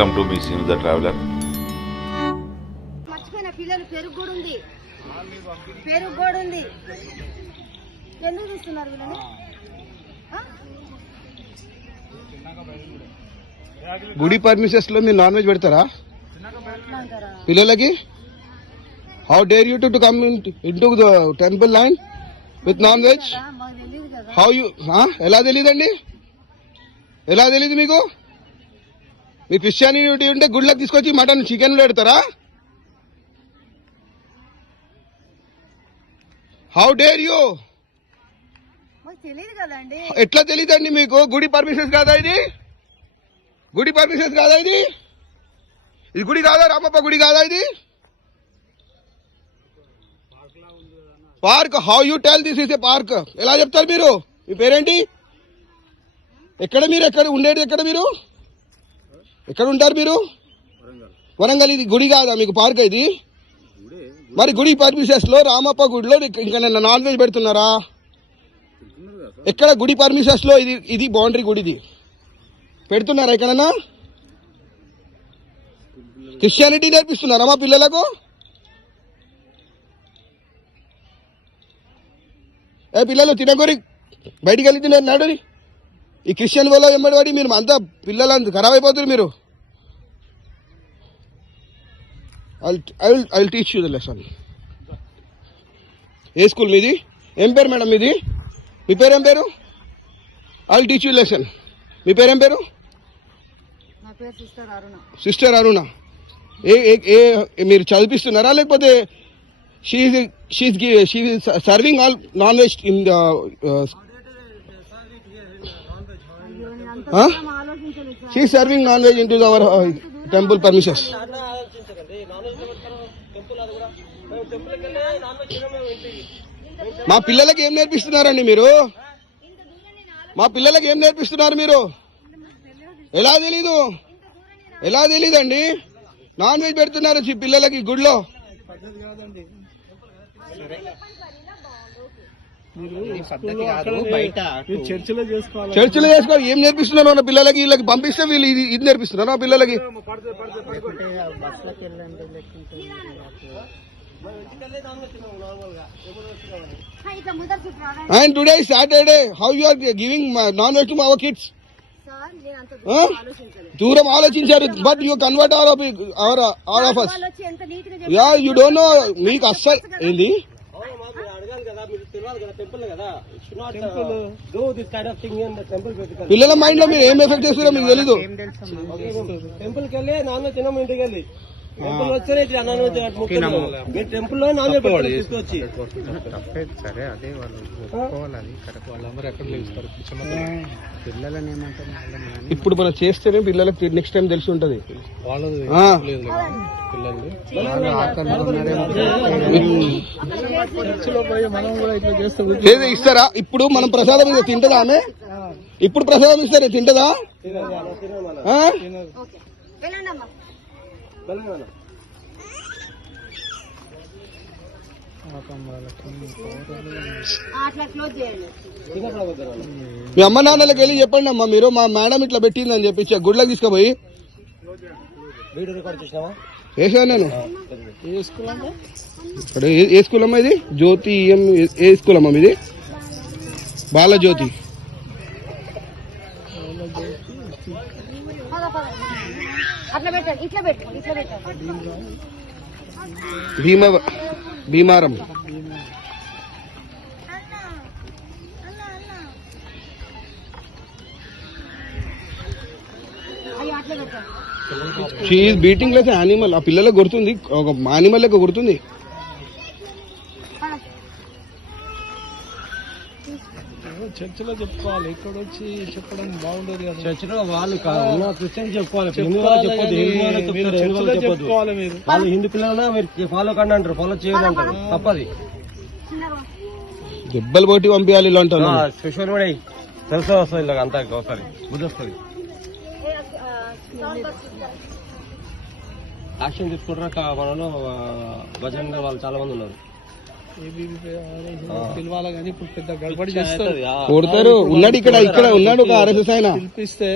Welcome to మీ scene the traveller మర్చిపోయిన పిల్లలు పెరుగు కూడా ఉంది. పెరుగు కూడా ఉంది. ఎందుకు వీళ్ళని? ఆ? గుడి పర్మిషన్స్లో మీరు నాన్ వెజ్ పెడతారా పిల్లలకి? How dare you to come in to the temple line with non veg కదా, మాకు తెలియదు కదా. హౌ యూ ఎలా తెలియదండి ఎలా తెలియదు మీకు? మీ క్రిస్టియానిటీ ఉంటే గుళ్ళకి తీసుకొచ్చి మటన్ చికెన్ పెడతారా? హౌ డేర్ యూ ఎట్లా తెలియదండి మీకు? గుడి పర్మిషన్స్ కాదా ఇది? గుడి పర్మిషన్స్ కాదా ఇది? ఇది గుడి కాదా? రామప్ప గుడి కాదా ఇది? Park how you tell this is a park ఎలా చెప్తారు మీరు? మీ పేరేంటి? ఎక్కడ మీరు? ఎక్కడ ఉండేది ఎక్కడ మీరు? ఎక్కడ ఉంటారు మీరు? వరంగల్. ఇది గుడి కాదా? మీకు పార్క్ ఇది? మరి గుడి పర్మిషన్స్లో రామప్ప గుడిలో ఇంకా నిన్న నాన్ వెజ్ పెడుతున్నారా? ఎక్కడ గుడి పర్మిషన్స్లో ఇది ఇది బౌండరీ గుడిది పెడుతున్నారా ఎక్కడన్నా? క్రిస్టియానిటీ నేర్పిస్తున్నారా మా పిల్లలకు? ఏ పిల్లలు తినగొరి బయటికి వెళ్ళి తిన్నారు నడుని ఈ క్రిస్టియన్ వల్ల వెంబడి పడి మీరు అంతా పిల్లలు అంత ఖరాబ్ అయిపోతారు మీరు. I will I will teach you the lesson A school మీది? ఏం పేరు మేడం మీది? మీ పేరు ఏం పేరు? I will teach you lesson మీ పేరు ఏం పేరు? సిస్టర్ అరుణ. సిస్టర్ అరుణ. ఏ ఏ- ఏ మీరు చదివిస్తున్నారా? లేకపోతే she she serving all non veg in అయ్యో, she serving non veg in to our temple permissions మా పిల్లలకి ఏం నేర్పిస్తున్నారండి మీరు? మా పిల్లలకి ఏం నేర్పిస్తున్నారు మీరు? ఎలా తెలీదు? ఎలా తెలీదండి? నాన్ వెజ్ పెడుతున్నారు పిల్లలకి గుడిలో చర్చిలో చేసుకోవాలి ఏం నేర్పిస్తున్నారు మన పిల్లలకి వీళ్ళకి పంపిస్తే వీళ్ళు ఇది ఇది నేర్పిస్తున్నారు మా పిల్లలకి. And today Saturday how you are giving non veg to our kids sir నేను అంత Huh? దూరం ఆలోచించారు but you convert all of our all of us వాళ్ళు వచ్చి ఎంత నీట్గా యా యూ డోంట్ నో మీకు అస్సలు ఏంది? పిల్లల మైండ్లో మీరు ఏం ఎఫెక్ట్ చేస్తారో మీకు తెలీదు. టెంపుల్కి వెళ్ళి నాన్ వెజ్ తినము ఇంటికి వెళ్ళి. టెంపుల్ మీరు టెంపుల్లో తీసుకొచ్చి. సరే అదే పిల్లలని ఇప్పుడు మనం చేస్తేనే పిల్లలకి నెక్స్ట్ టైం తెలిసి ఉంటది. లేదు ఏదో ఇస్తారా? ఇప్పుడు మనం ప్రసాదం ఇది తింటదా ఆమె? ఇప్పుడు ప్రసాదం ఇస్తారా తింటదా? మీ అమ్మ నాన్నలకి వెళ్ళి చెప్పండి అమ్మా మీరు మా మేడం ఇట్లా పెట్టిందని చెప్పి గుడ్లకు తీసుకుపోయి. వీడియో రికార్డ్ చేసినావా? వేసాను నేను. ఇక్కడ ఏ- స్కూల్ అమ్మా ఇది? జ్యోతి EM ఏ- ఏ స్కూల్ అమ్మా ఇది బాలజ్యోతి. భీమ భీమారం. అట్లా పెట్టండి షీఈ్ బీటింగ్ లెస్ యానిమల్ ఆ పిల్లలకు కొడుతుంది ఒక యానిమల్ లెక్క కొడుతుంది పద. చర్చిలో చెప్పుకోవాలి. ఇక్కడ వచ్చి చెప్పడం బాగుండదు కదా. చర్చిలో వాళ్ళు క్రిస్టియన్ చెప్పుకోవాలి. చెప్పుకోవాలి మీరు వాళ్ళు హిందూ పిల్లలన్నా మీరు ఫాలో కండి అంటారు. ఫాలో చేయండి అంటారు. తప్పది. దెబ్బలు కొట్టి పంపించాలి ఇలాంటి వాళ్ళని. స్పెషల్ కూడా తెలుసు వస్తుంది ఇలాగ అంతా ఒకసారి? బుద్ధి వస్తుంది ఏ, ఆ, సౌండ్ బాక్స్ తీసుకురా. యాక్షన్ తీసుకుంటారా మనలో భజన వాళ్ళు చాలా మంది ఉన్నారు. పిలవాలా కానీ ఇప్పుడు పెద్ద గడబడి చేస్తారు. కొడతారు. ఉన్నాడు ఇక్కడ ఇక్కడ ఉన్నాడు ఒక ఆర్ఎస్ఎస్ ఆయన. పిలిపిస్తే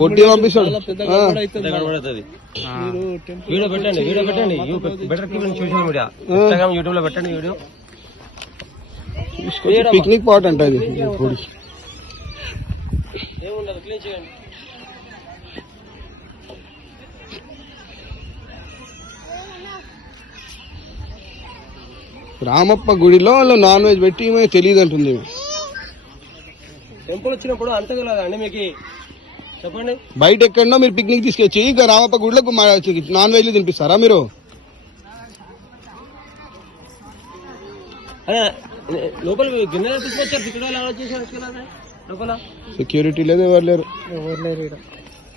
కొట్టి పంపిస్తాడు. పెద్ద. గడబడి అవుతుంది. వీడియో పెట్టండి వీడియో పెట్టండి. Better social media. ఇన్స్టాగ్రామ్ యూట్యూబ్లో పెట్టండి వీడియో. పిక్నిక్ పాట్ అంట ఏముండదు క్లీన్ చేయండి. రామప్ప గుడిలో వాళ్ళు నాన్ వెజ్ పెట్టి తెలియదు అంటుంది. టెంపుల్ వచ్చినప్పుడు అంత తెలియదు అండి మీకు. చెప్పండి. బయట ఎక్కడో మీరు పిక్నిక్ తీసుకొచ్చి ఇంకా రామప్ప గుడిలో నాన్ వెజ్ తినిపిస్తారా మీరు? లోపల గిన్నె తీసుకొచ్చారు ఇక్కడ? లోపల? సెక్యూరిటీ లేదు ఎవరు లేరు. ఎవరు లేరు ఇక్కడ?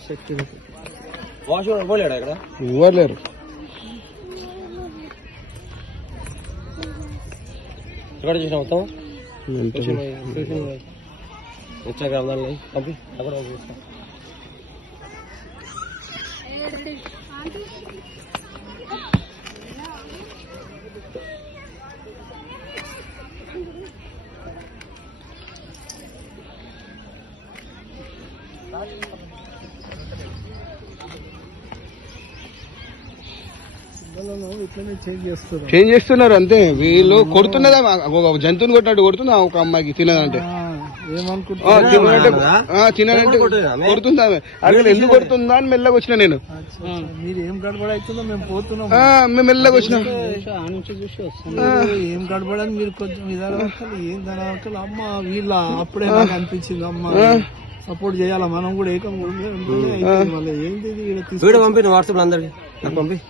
సెక్యూరిటీ వాష్రూమ్ పోలేడా ఇక్కడ? ఎవరు లేరు. ఎక్కడ చూసిన మొత్తం. ఇన్స్టాగ్రామ్ దానిలో పంపి అక్కడ పంపిస్తా ఇట్లనే చేంజ్ చేస్తున్నారు. అంతే. వీళ్ళు కొడుతున్నదా? ఒక జంతువుని కొట్టినట్టు కొడుతుందా? ఒక అమ్మాయికి తినదంటే. తినదంటే కొడుతుందా ఎందుకు కొడుతుందా అని మెల్లగా వచ్చిన నేను. మేము పోతున్నాం. ఆ, మేము మెల్లగా వచ్చిన. ఏం గడబడని మీరు కొంచెం ఏం అమ్మ వీళ్ళ అప్పుడే నాకు అనిపించింది. అమ్మ సపోర్ట్ చేయాలా? మనం కూడా ఏకం కూడా వాట్సాప్ అందరికి. నాకు పంపి.